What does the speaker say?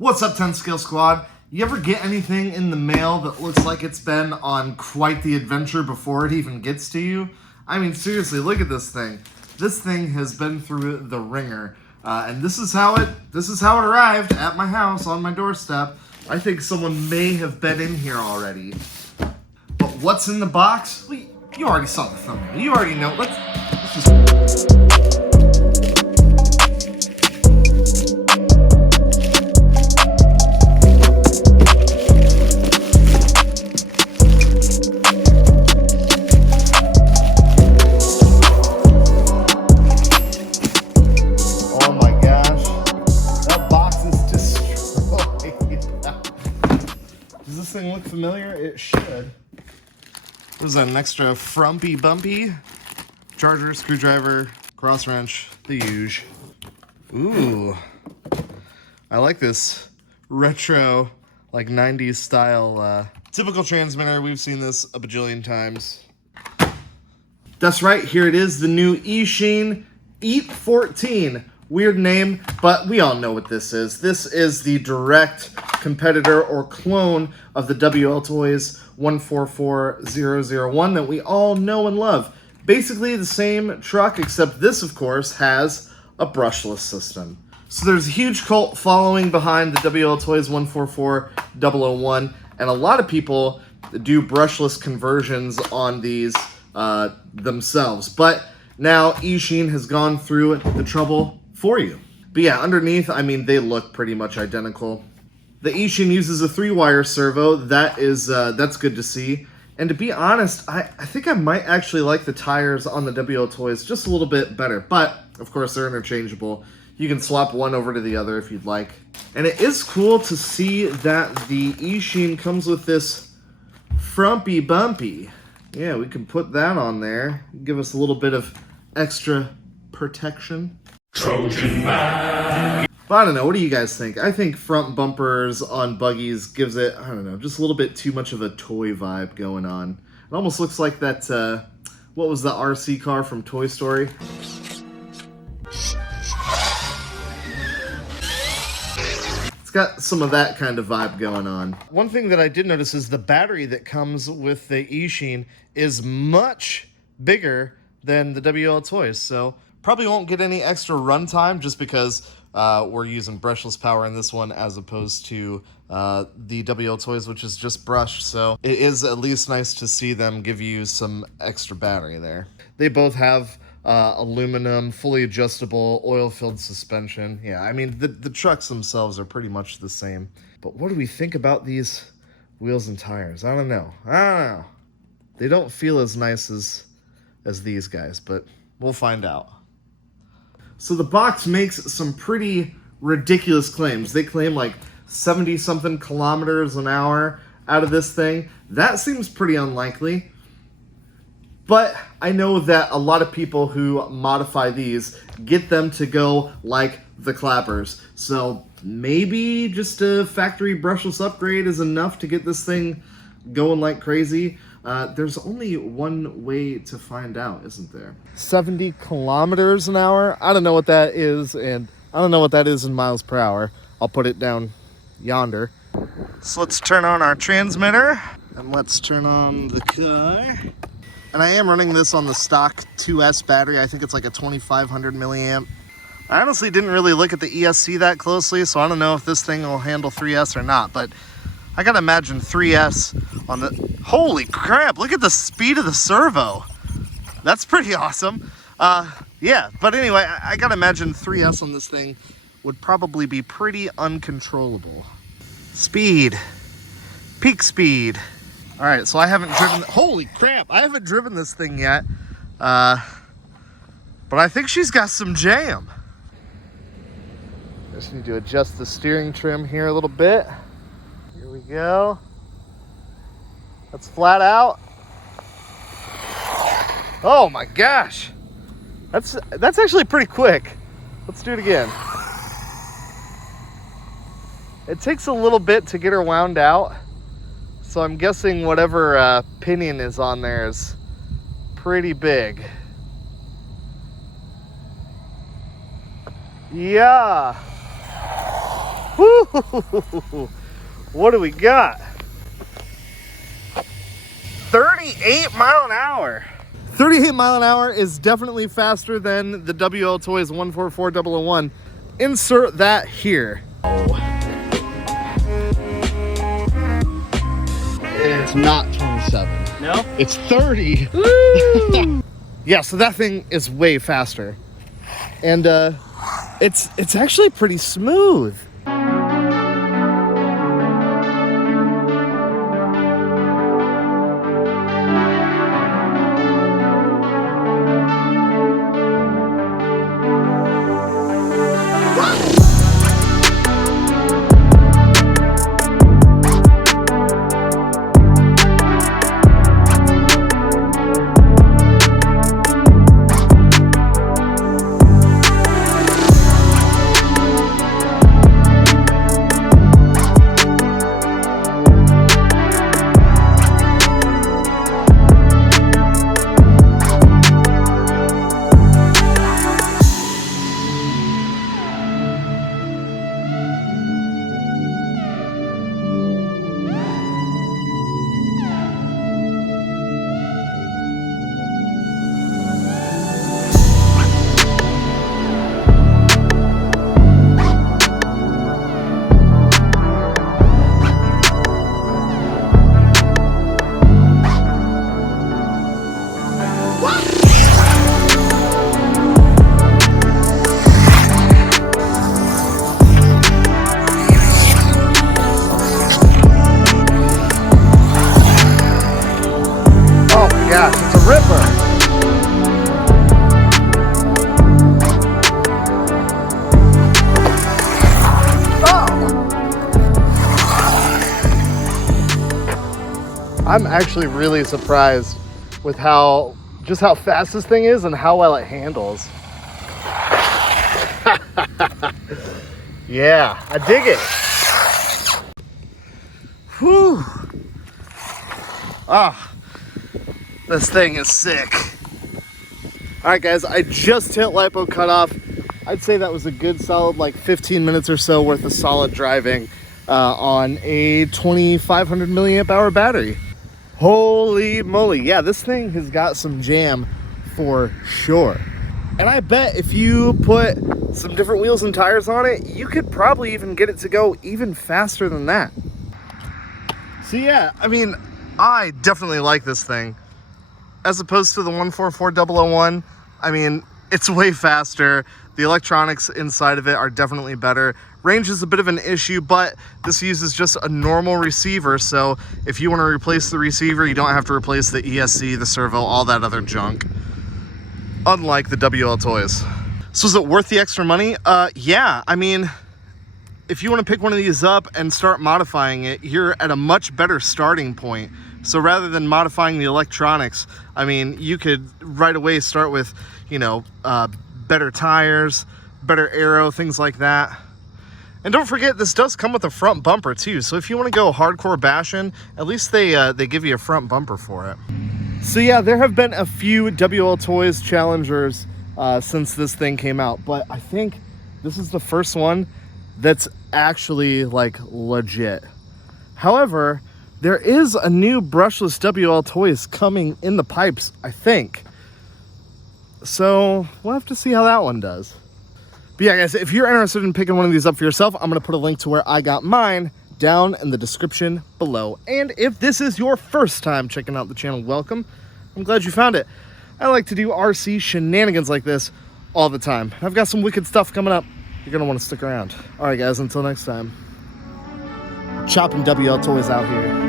What's up, 10 Skill Squad? You ever get anything in the mail that looks like it's been on quite the adventure before it even gets to you? I mean, seriously, look at this thing. This thing has been through the ringer, and this is how it arrived at my house on my doorstep. I think someone may have been in here already. But what's in the box? Well, you already saw the thumbnail. You already know. Let's just... Does this thing look familiar? It should. There's an extra frumpy bumpy charger, screwdriver, cross wrench, the huge. Ooh, I like this retro, like 90s style, typical transmitter. We've seen this a bajillion times. That's right, here it is, the new Eachine EAT 14. Weird name, but we all know what this is. This is the direct competitor or clone of the WL Toys 144001 that we all know and love. Basically the same truck, except this, of course, has a brushless system. So there's a huge cult following behind the WL Toys 144001, and a lot of people do brushless conversions on these themselves. But now Eachine has gone through the trouble for you. But yeah, underneath, I mean, they look pretty much identical. The Eachine uses a 3-wire servo. That's good to see. And to be honest, I think I might actually like the tires on the WL Toys just a little bit better. But, of course, they're interchangeable. You can swap one over to the other if you'd like. And it is cool to see that the Eachine comes with this frumpy bumpy. Yeah, we can put that on there. Give us a little bit of extra protection. Trojan man. But I don't know, what do you guys think? I think front bumpers on buggies gives it, I don't know, just a little bit too much of a toy vibe going on. It almost looks like that, what was the RC car from Toy Story? It's got some of that kind of vibe going on. One thing that I did notice is the battery that comes with the Eachine is much bigger than the WL Toys, so probably won't get any extra runtime just because we're using brushless power in this one as opposed to the WL Toys, which is just brushed. So it is at least nice to see them give you some extra battery there. They both have aluminum, fully adjustable, oil-filled suspension. Yeah, I mean, the trucks themselves are pretty much the same. But what do we think about these wheels and tires? I don't know. They don't feel as nice as these guys, but we'll find out. So the box makes some pretty ridiculous claims. They claim like 70-something kilometers an hour out of this thing. That seems pretty unlikely. But I know that a lot of people who modify these get them to go like the clappers. So maybe just a factory brushless upgrade is enough to get this thing going like crazy. There's only one way to find out, isn't there? 70 kilometers an hour? I don't know what that is, and I don't know what that is in miles per hour. I'll put it down yonder. So let's turn on our transmitter, and let's turn on the car. And I am running this on the stock 2S battery. I think it's like a 2500 milliamp. I honestly didn't really look at the ESC that closely, so I don't know if this thing will handle 3S or not, but I gotta imagine 3S on the... Holy crap, look at the speed of the servo. That's pretty awesome. Yeah, but anyway, I gotta imagine 3S on this thing would probably be pretty uncontrollable. Speed. Peak speed. All right, so I haven't driven... Holy crap, I haven't driven this thing yet. But I think she's got some jam. Just need to adjust the steering trim here a little bit. Here we go. That's flat out. Oh my gosh. That's actually pretty quick. Let's do it again. It takes a little bit to get her wound out. So I'm guessing whatever pinion is on there is pretty big. Yeah. Woo! What do we got? 38 mile an hour. 38 mile an hour is definitely faster than the WL Toys 144001. Insert that here. It's not 27. No? It's 30. Yeah, so that thing is way faster. And it's actually pretty smooth. Gosh, it's a ripper. Oh! I'm actually really surprised with just how fast this thing is and how well it handles. Yeah, I dig it. Whew. Ah. This thing is sick. All right, guys, I just hit lipo cutoff. I'd say that was a good solid like 15 minutes or so worth of solid driving on a 2500 milliamp hour battery. Holy moly. Yeah, this thing has got some jam for sure. And I bet if you put some different wheels and tires on it, you could probably even get it to go even faster than that. So yeah, I mean, I definitely like this thing. As opposed to the 144001, I mean, it's way faster. The electronics inside of it are definitely better. Range is a bit of an issue, but this uses just a normal receiver. So if you want to replace the receiver, you don't have to replace the ESC, the servo, all that other junk. Unlike the WL Toys. So is it worth the extra money? Yeah, I mean, if you want to pick one of these up and start modifying it, you're at a much better starting point. So rather than modifying the electronics, I mean, you could right away start with, you know, better tires, better aero, things like that. And don't forget, this does come with a front bumper too. So if you want to go hardcore bashing, at least they give you a front bumper for it. So yeah, there have been a few WL Toys Challengers since this thing came out, but I think this is the first one that's actually like legit. However, there is a new brushless WL Toys coming in the pipes, I think. So we'll have to see how that one does. But yeah, guys, if you're interested in picking one of these up for yourself, I'm going to put a link to where I got mine down in the description below. And if this is your first time checking out the channel, welcome. I'm glad you found it. I like to do RC shenanigans like this all the time. I've got some wicked stuff coming up. You're going to want to stick around. All right, guys, until next time. Chopping WL Toys out here.